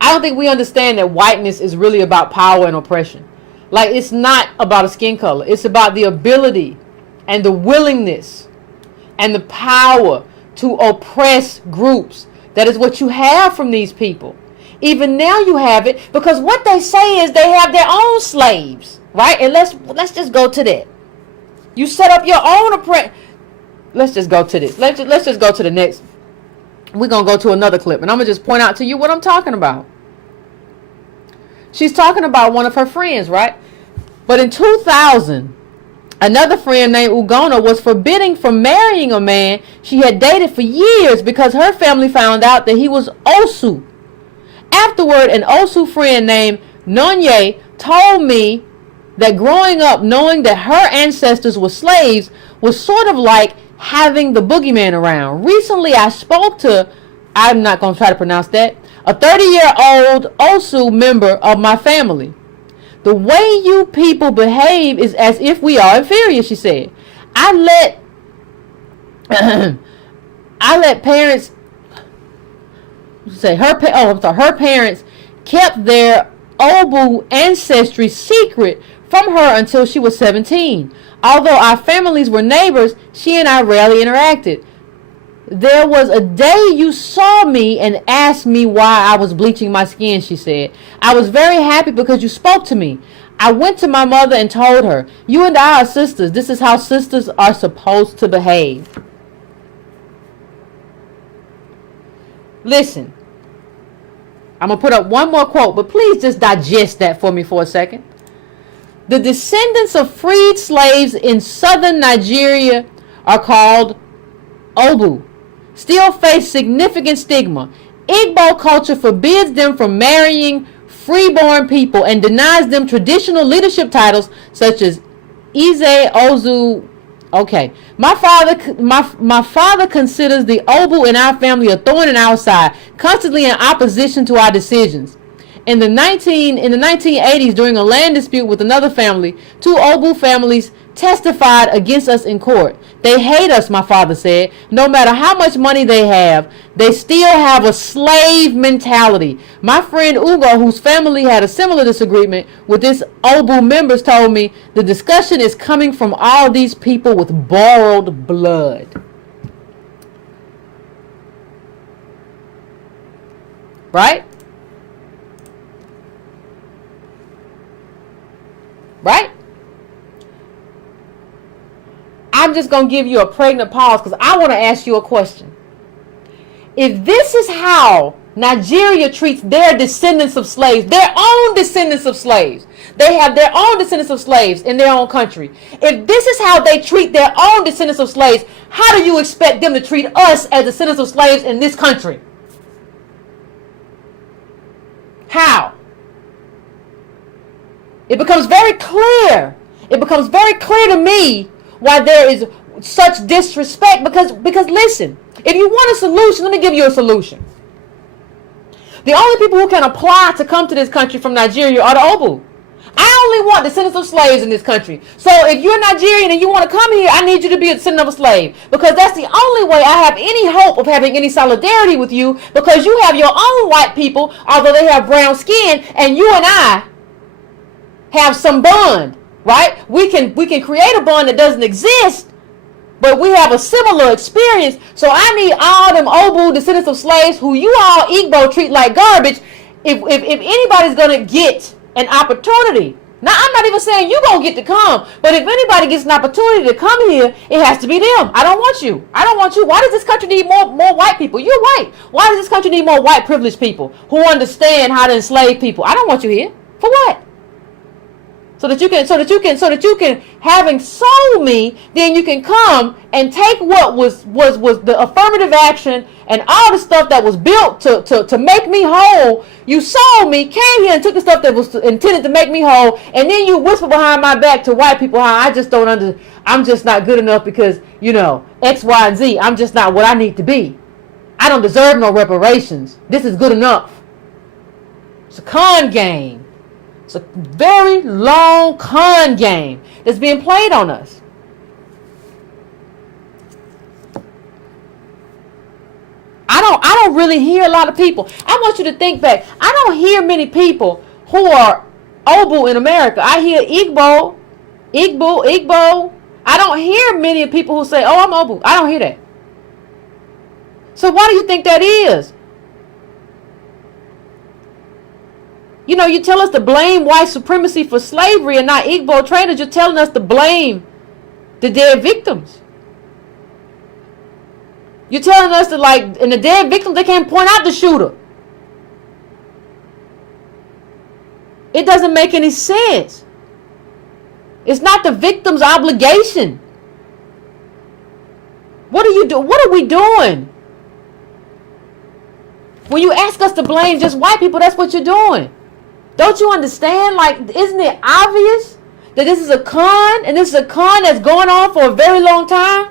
I don't think we understand that whiteness is really about power and oppression. Like, it's not about a skin color. It's about the ability and the willingness and the power to oppress groups. That is what you have from these people. Even now you have it, because what they say is they have their own slaves, right? And let's just go to that. You set up your own oppression. Let's just go to this. Let's just go to the next. We're going to go to another clip, and I'm going to just point out to you what I'm talking about. She's talking about one of her friends, right? But in 2000, another friend named Ugona was forbidden from marrying a man she had dated for years because her family found out that he was Osu. Afterward, an Osu friend named Nonye told me that growing up knowing that her ancestors were slaves was sort of like having the boogeyman around. Recently, I spoke to, I'm not going to try to pronounce that, a 30-year-old Osu member of my family. The way you people behave is as if we are inferior, she said. I let parents say her parents kept their Obu ancestry secret from her until she was 17. Although our families were neighbors, she and I rarely interacted. There was a day you saw me and asked me why I was bleaching my skin, she said. I was very happy because you spoke to me. I went to my mother and told her, you and I are sisters. This is how sisters are supposed to behave. Listen, I'm going to put up one more quote, but please just digest that for me for a second. The descendants of freed slaves in southern Nigeria are called Obu. Still face significant stigma. Igbo culture forbids them from marrying freeborn people and denies them traditional leadership titles such as Ize, Ozu. Okay, my father considers the Obu in our family a thorn in our side, constantly in opposition to our decisions. In the 1980s, during a land dispute with another family, two Obu families testified against us in court. They hate us, my father said. No matter how much money they have, they still have a slave mentality. My friend Ugo, whose family had a similar disagreement with this Obu members, told me the discussion is coming from all these people with borrowed blood. Right? Right? I'm just going to give you a pregnant pause because I want to ask you a question. If this is how Nigeria treats their descendants of slaves, their own descendants of slaves, they have their own descendants of slaves in their own country. If this is how they treat their own descendants of slaves, how do you expect them to treat us as descendants of slaves in this country? How? It becomes very clear. It becomes very clear to me why there is such disrespect. Because listen, if you want a solution, let me give you a solution. The only people who can apply to come to this country from Nigeria are the Obu. I only want descendants of slaves in this country. So if you're Nigerian and you want to come here, I need you to be a descendant of a slave. Because that's the only way I have any hope of having any solidarity with you. Because you have your own white people, although they have brown skin, and you and I have some bond, right? We can create a bond that doesn't exist, but we have a similar experience. So I need all them Obu descendants of slaves who you all Igbo treat like garbage. If anybody's gonna get an opportunity, now I'm not even saying you gonna get to come, but if anybody gets an opportunity to come here, it has to be them. I don't want you. I don't want you. Why does this country need more white people? You're white. Why does this country need more white privileged people who understand how to enslave people? I don't want you here. For what? So that you can, having sold me, then you can come and take what was the affirmative action and all the stuff that was built to make me whole. You sold me, came here and took the stuff that was intended to make me whole, and then you whisper behind my back to white people how I'm just not good enough because, X, Y, and Z. I'm just not what I need to be. I don't deserve no reparations. This is good enough. It's a con game. It's a very long con game that's being played on us. I don't really hear a lot of people. I want you to think back. I don't hear many people who are Obu in America. I hear Igbo. I don't hear many people who say, oh, I'm Obu. I don't hear that. So why do you think that is? You know, you tell us to blame white supremacy for slavery and not Igbo traders. You're telling us to blame the dead victims. You're telling us that, like, in the dead victims, they can't point out the shooter. It doesn't make any sense. It's not the victim's obligation. What are you doing? What are we doing? When you ask us to blame just white people, that's what you're doing. Don't you understand? Like, isn't it obvious that this is a con, and this is a con that's going on for a very long time?